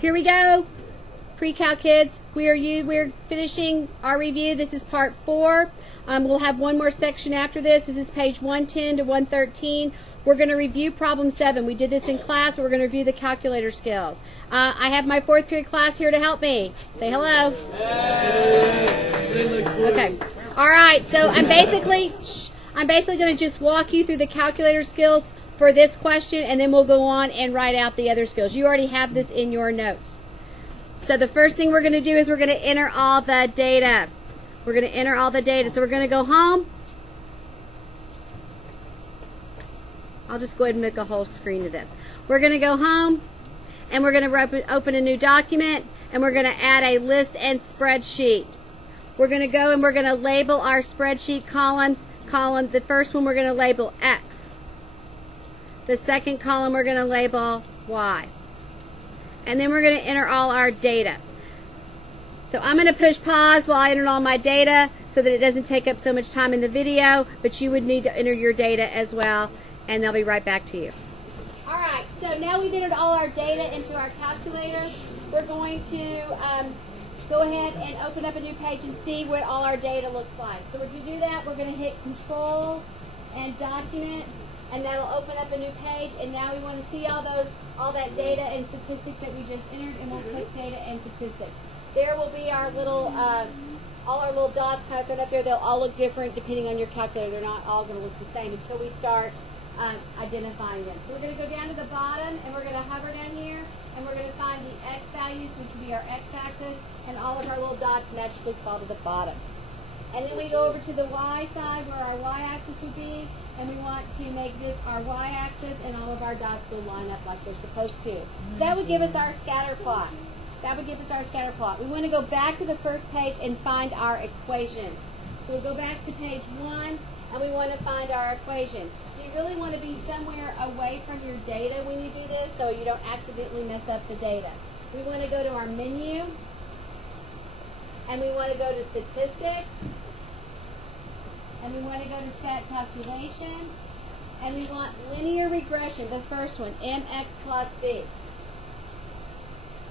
Here we go. Precal kids, we're finishing our review. This is part 4. We'll have one more section after this. This is page 110 to 113. We're going to review problem 7. We did this in class, but we're going to review the calculator skills. I have my 4th period class here to help me. Say hello. Okay. All right. So I'm basically going to just walk you through the calculator skills for this question, and then we'll go on and write out the other skills. You already have this in your notes. So the first thing we're going to do is we're going to enter all the data. We're going to enter all the data. So we're going to go home. I'll just go ahead and make a whole screen of this. We're going to go home, and we're going to open a new document, and we're going to add a list and spreadsheet. We're going to go and we're going to label our spreadsheet columns. The first one we're going to label X. The second column we're going to label Y. And then we're going to enter all our data. So I'm going to push pause while I enter all my data so that it doesn't take up so much time in the video, but you would need to enter your data as well, and they'll be right back to you. All right, so now we've entered all our data into our calculator. We're going to go ahead and open up a new page and see what all our data looks like. So to do that, we're going to hit Control and Document, and that'll open up a new page. And now we want to see all that data and statistics that we just entered, and we'll click Data and Statistics. There will be our little, all our little dots kind of thrown up there. They'll all look different depending on your calculator. They're not all going to look the same until we start identifying them. So we're going to go down to the bottom, and we're going to hover down here, and we're going to find the X values, which will be our X-axis, and all of our little dots magically fall to the bottom. And then we go over to the Y side where our Y-axis would be, and we want to make this our Y-axis, and all of our dots will line up like they're supposed to. So that would give us our scatter plot. We want to go back to the first page and find our equation. So we'll go back to page 1, and we want to find our equation. So you really want to be somewhere away from your data when you do this so you don't accidentally mess up the data. We want to go to our menu, and we want to go to Statistics, and we want to go to Stat Calculations, and we want Linear Regression, the first one, MX plus B.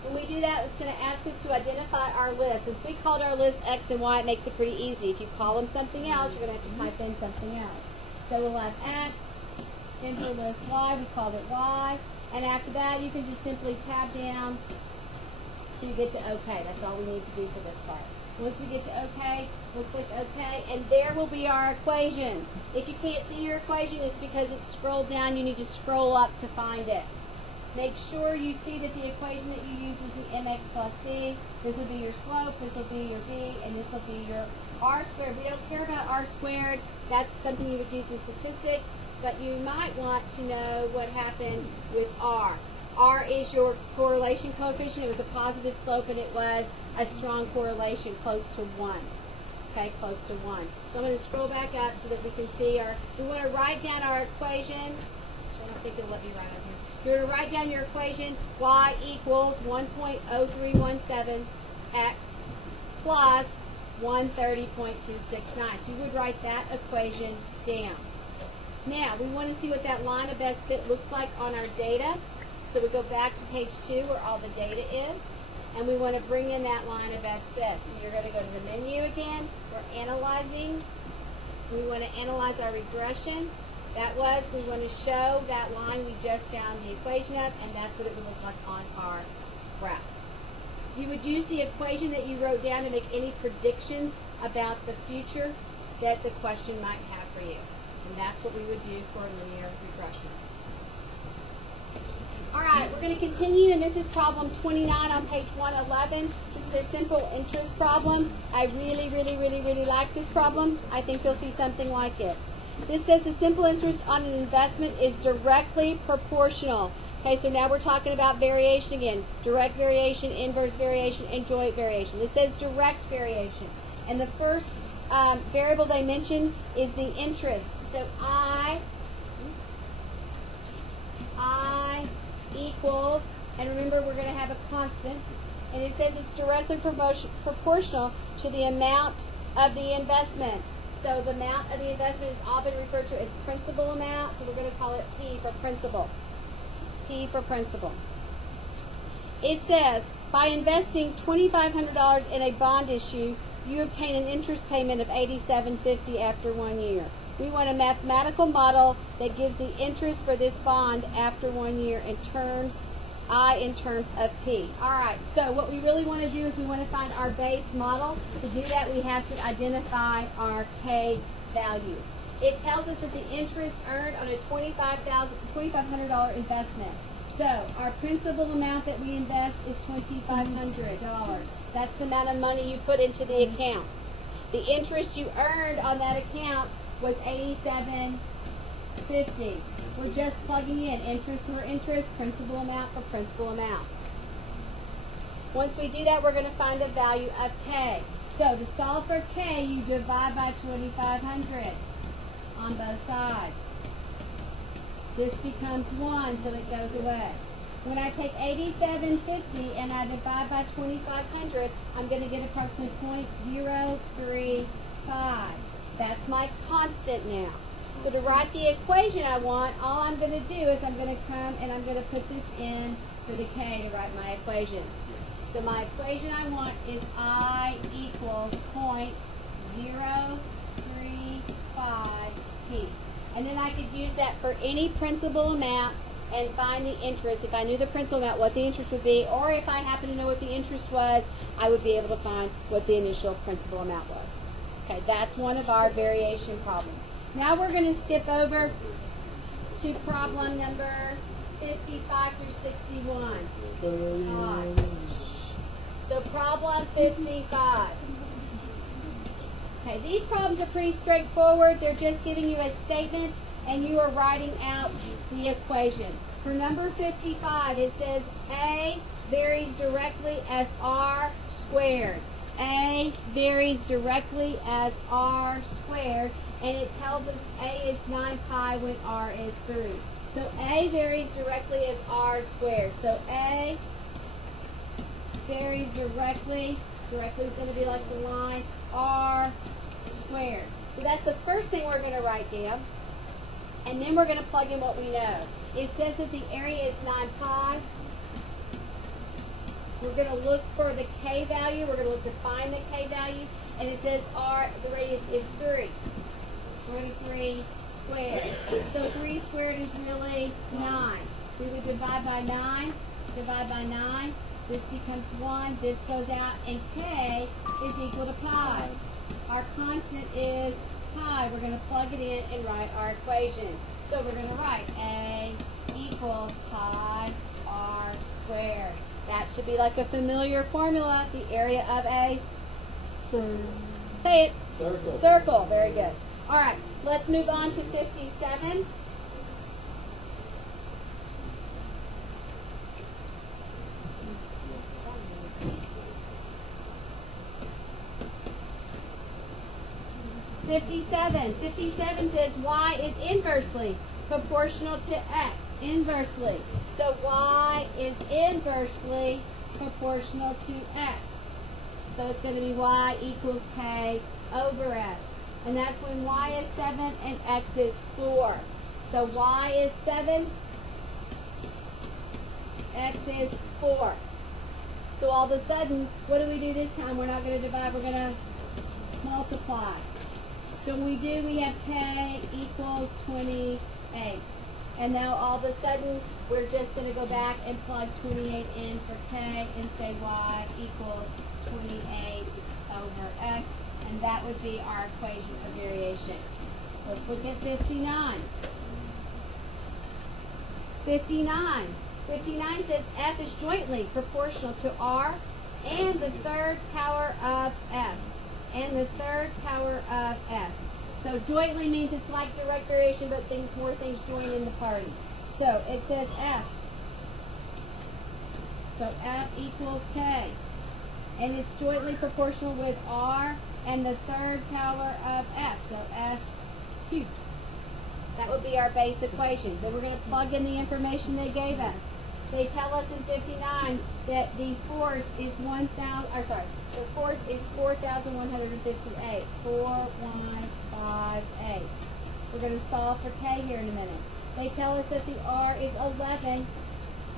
When we do that, it's going to ask us to identify our list. Since we called our list X and Y, it makes it pretty easy. If you call them something else, you're going to have to type in something else. So we'll have X, then for list Y, we called it Y, and after that, you can just simply tab down till you get to OK. That's all we need to do for this part. Once we get to OK, we'll click OK, and there will be our equation. If you can't see your equation, it's because it's scrolled down. You need to scroll up to find it. Make sure you see that the equation that you used was the mx plus b. This will be your slope, this will be your b, and this will be your r squared. We don't care about r squared. That's something you would use in statistics, but you might want to know what happened with r. R is your correlation coefficient. It was a positive slope, and it was a strong correlation, close to 1. Okay, close to 1. So I'm going to scroll back up so that we can see we want to write down our equation. Actually, I don't think it'll let me write up here. You're going to write down your equation, y equals 1.0317x plus 130.269. So you would write that equation down. Now, we want to see what that line of best fit looks like on our data. So we go back to page 2 where all the data is, and we want to bring in that line of best fit. So you're going to go to the menu again. We're analyzing. We want to analyze our regression. We want to show that line we just found the equation of, and that's what it would look like on our graph. You would use the equation that you wrote down to make any predictions about the future that the question might have for you. And that's what we would do for linear regression. All right, we're going to continue, and this is problem 29 on page 111. This is a simple interest problem. I really, really, really, really like this problem. I think you'll see something like it. This says the simple interest on an investment is directly proportional. Okay, so now we're talking about variation again. Direct variation, inverse variation, and joint variation. This says direct variation. And the first variable they mention is the interest. So I equals, and remember we're going to have a constant, and it says it's directly proportional to the amount of the investment. So the amount of the investment is often referred to as principal amount, so we're going to call it P for principal. P for principal. It says, by investing $2,500 in a bond issue, you obtain an interest payment of $87.50 after 1 year. We want a mathematical model that gives the interest for this bond after 1 year in terms of P. All right, so what we really want to do is we want to find our base model. To do that, we have to identify our K value. It tells us that the interest earned on a $2,500 investment. So our principal amount that we invest is $2,500. That's the amount of money you put into the account. The interest you earned on that account was $87.50. We're just plugging in interest for interest, principal amount for principal amount. Once we do that, we're going to find the value of K. So to solve for K, you divide by 2,500 on both sides. This becomes 1, so it goes away. When I take $87.50 and I divide by 2,500, I'm going to get approximately 0.035. That's my constant now. So to write the equation I want, all I'm going to do is I'm going to come and I'm going to put this in for the K to write my equation. So my equation I want is I equals 0.035P. And then I could use that for any principal amount and find the interest. If I knew the principal amount, what the interest would be, or if I happen to know what the interest was, I would be able to find what the initial principal amount was. Okay, that's one of our variation problems. Now we're going to skip over to problem number 55 through 61. So problem 55. Okay, these problems are pretty straightforward. They're just giving you a statement and you are writing out the equation. For number 55, it says A varies directly as R squared. A varies directly as R squared, and it tells us A is 9 pi when R is 3. So A varies directly as R squared. So A varies directly is going to be like the line, R squared. So that's the first thing we're going to write down. And then we're going to plug in what we know. It says that the area is 9 pi. We're going to look for the K value. We're going to look to find the K value. And it says R, the radius is 3. Root of 3 squared. So 3 squared is really 9. We would divide by 9. Divide by 9. This becomes 1. This goes out. And K is equal to pi. Our constant is pi. We're going to plug it in and write our equation. So we're going to write A equals pi R squared. That should be like a familiar formula. The area of a say it. Circle. Circle. Very good. All right. Let's move on to 57. Fifty-seven says y is inversely proportional to x. Inversely. So y is inversely proportional to x. So it's going to be y equals k over x. And that's when y is 7 and x is 4. So y is 7, x is 4. So all of a sudden, what do we do this time? We're not going to divide, we're going to multiply. So when we do, we have k equals 28. And now all of a sudden, we're just going to go back and plug 28 in for k and say y equals 28 over x. And that would be our equation of variation. Let's look at 59. 59 says f is jointly proportional to r and the third power of s. And the third power of s. So jointly means it's like direct variation, but more things join in the party. So it says f. So f equals k. And it's jointly proportional with r and the third power of s. So s cubed. That would be our base equation. Then we're going to plug in the information they gave us. They tell us in 59 that the force is 4,158. 4158. We're going to solve for k here in a minute. They tell us that the r is 11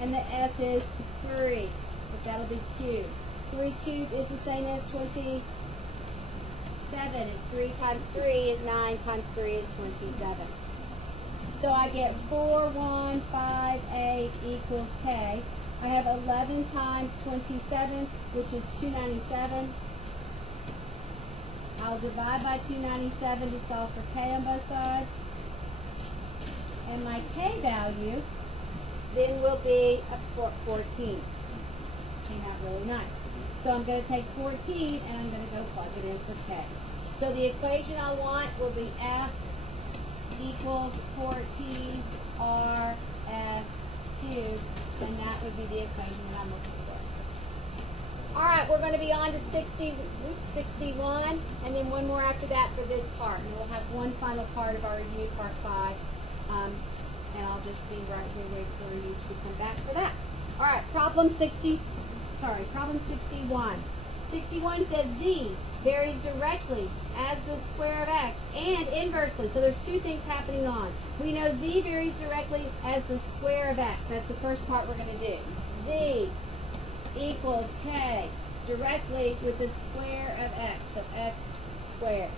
and the s is 3. but that'll be cubed. 3 cubed is the same as 27. It's 3 times 3 is 9 times 3 is 27. So I get 4158 equals K. I have 11 times 27, which is 297. I'll divide by 297 to solve for K on both sides. And my K value then will be a 14. Came out really nice. So I'm going to take 14 and I'm going to go plug it in for K. So the equation I want will be F equals 14 RS cubed, and that would be the equation that I'm looking for. All right, we're going to be on to 61, and then one more after that for this part. And we'll have one final part of our review, part 5, and I'll just be right here waiting for you to come back for that. All right, problem 61. 61 says Z varies directly as the square of X and inversely. So there's two things happening on. We know Z varies directly as the square of X. That's the first part we're going to do. Z equals K directly with the square of X, so X squared.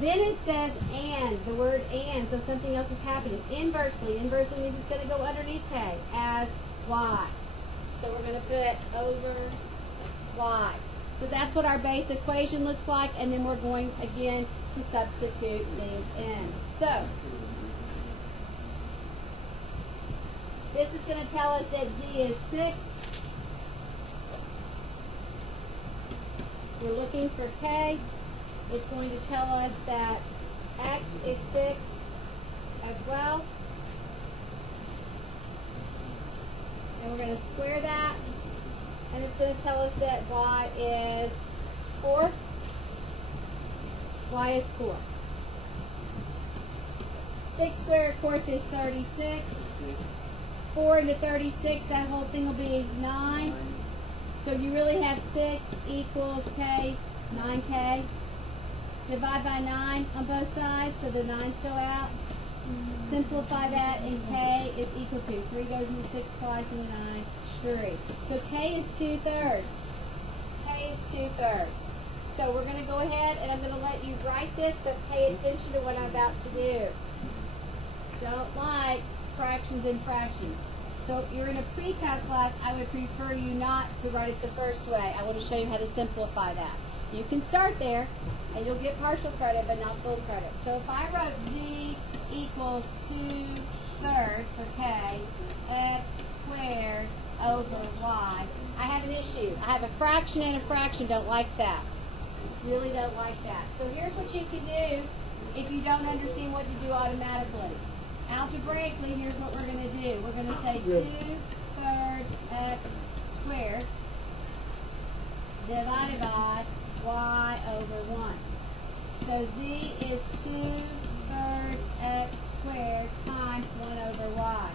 Then it says and, the word and, so something else is happening. Inversely. Inversely means it's going to go underneath K as Y. So we're going to put over Y. So that's what our base equation looks like, and then we're going again to substitute things in. So this is going to tell us that Z is 6. We're looking for K. It's going to tell us that X is 6 as well. And we're going to square that. And it's going to tell us that Y is 4. Y is 4. 6 squared, of course, is 36. 4 into 36, that whole thing will be 9. So you really have 6 equals K, 9K. Divide by 9 on both sides, so the 9's go out. Simplify that, and K is equal to 3 goes into 6 twice, and 9, 3. So K is 2/3. K is 2/3. So we're going to go ahead, and I'm going to let you write this, but pay attention to what I'm about to do. Don't like fractions and fractions. So if you're in a pre-calc class, I would prefer you not to write it the first way. I want to show you how to simplify that. You can start there, and you'll get partial credit, but not full credit. So if I wrote Z equals 2/3 for K, X squared over Y, I have an issue. I have a fraction and a fraction. Don't like that. Really don't like that. So here's what you can do if you don't understand what to do automatically. Algebraically, here's what we're going to do. We're going to say 2/3 X squared divided by Y over 1. So Z is 2/3 X squared times 1 over Y.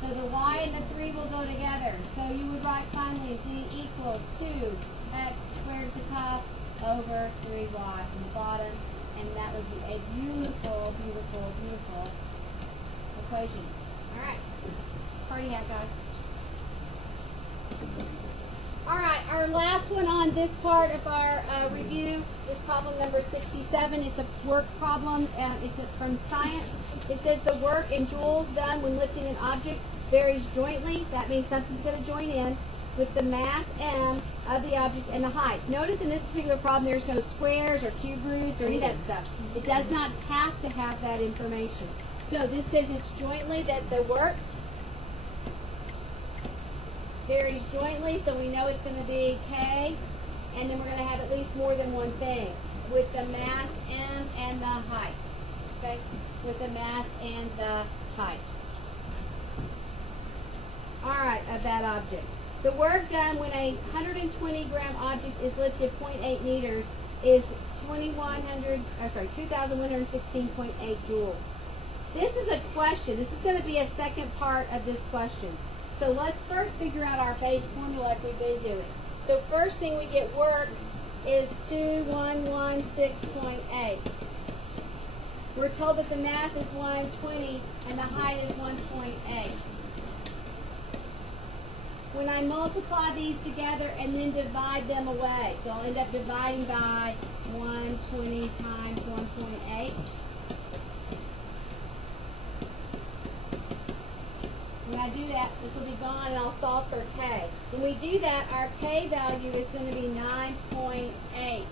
So the Y and the 3 will go together. So you would write finally Z equals 2X squared at the top over 3Y on the bottom. And that would be a beautiful, beautiful, beautiful equation. All right. Party hat, guys. All right, our last one on this part of our review is problem number 67. It's a work problem. It's from science. It says the work in joules done when lifting an object varies jointly. That means something's going to join in with the mass m of the object and the height. Notice in this particular problem there's no squares or cube roots or any of that stuff. It does not have to have that information. So this says it's jointly that the work varies jointly, so we know it's going to be K, and then we're going to have at least more than one thing with the mass m and the height. Okay, with the mass and the height. All right, of that object. The work done when a 120-gram object is lifted 0.8 meters is 2,116.8 joules. This is a question. This is going to be a second part of this question. So let's first figure out our base formula like we've been doing. So first thing we get work is 2,116.8. We're told that the mass is 120 and the height is 1.8. when I multiply these together and then divide them away. So I'll end up dividing by 120 times 1.8. When I do that, this will be gone and I'll solve for k. When we do that, our k value is going to be 9.8.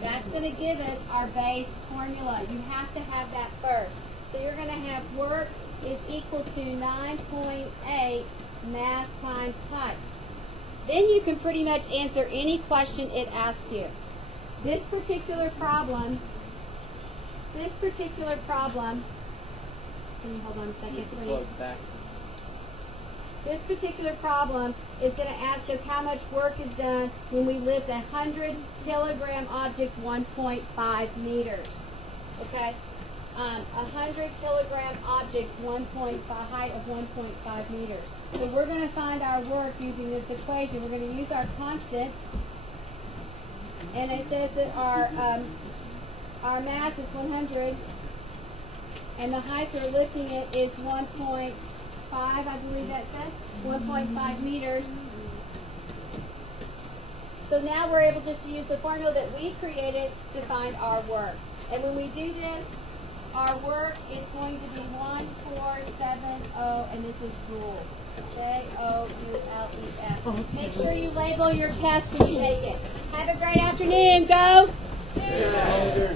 That's going to give us our base formula. You have to have that first. So you're going to have work is equal to 9.8 mass times height. Then you can pretty much answer any question it asks you. This particular problem, can you hold on a second, please? This particular problem is going to ask us how much work is done when we lift a 100-kilogram object 1.5 meters. Okay? A 100-kilogram object, height of 1.5 meters. So we're going to find our work using this equation. We're going to use our constant, and it says that our mass is 100, and the height we're lifting it is 1.5, I believe that said, 1.5 meters. So now we're able just to use the formula that we created to find our work. And when we do this, our work is going to be 1470, and this is joules. Joules. Make sure you label your test when you take it. Have a great afternoon. Go! Yeah.